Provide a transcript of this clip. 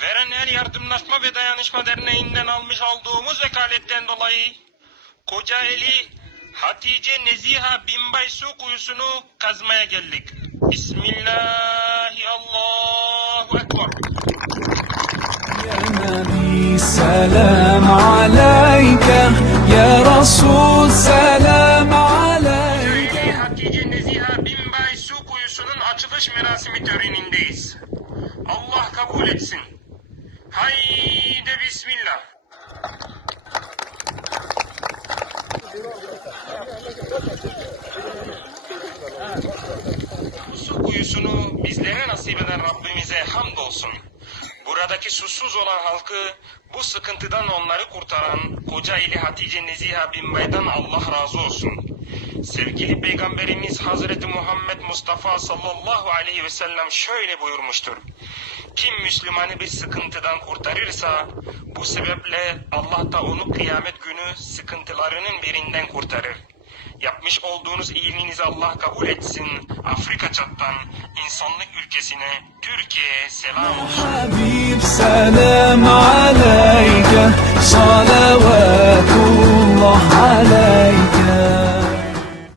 Veren Verenler Yardımlaşma ve Dayanışma Derneği'nden almış olduğumuz vekaletten dolayı Kocaeli Hatice Neziha Binbay su kuyusunu kazmaya geldik. Bismillahirrahmanirrahim. Allahu Ekber. selam aleyke ya Resul selam aleyke. Hatice Neziha Binbay su kuyusunun açılış merasimi törenindeyiz. Allah kabul etsin. Haydi Bismillah. Bu su kuyusunu bizlere nasip eden Rabbimize hamdolsun. Buradaki susuz olan halkı bu sıkıntıdan onları kurtaran Kocaeli Hatice Neziha bin Meydan Allah razı olsun. Sevgili Peygamberimiz Hazreti Muhammed Mustafa sallallahu aleyhi ve sellem şöyle buyurmuştur. Kim Müslümanı bir sıkıntıdan kurtarırsa bu sebeple Allah da onu kıyamet günü sıkıntılarının birinden kurtarır. Yapmış olduğunuz iyiliğinizi Allah kabul etsin. Afrika çattan insanlık ülkesine Türkiye'ye selam olsun.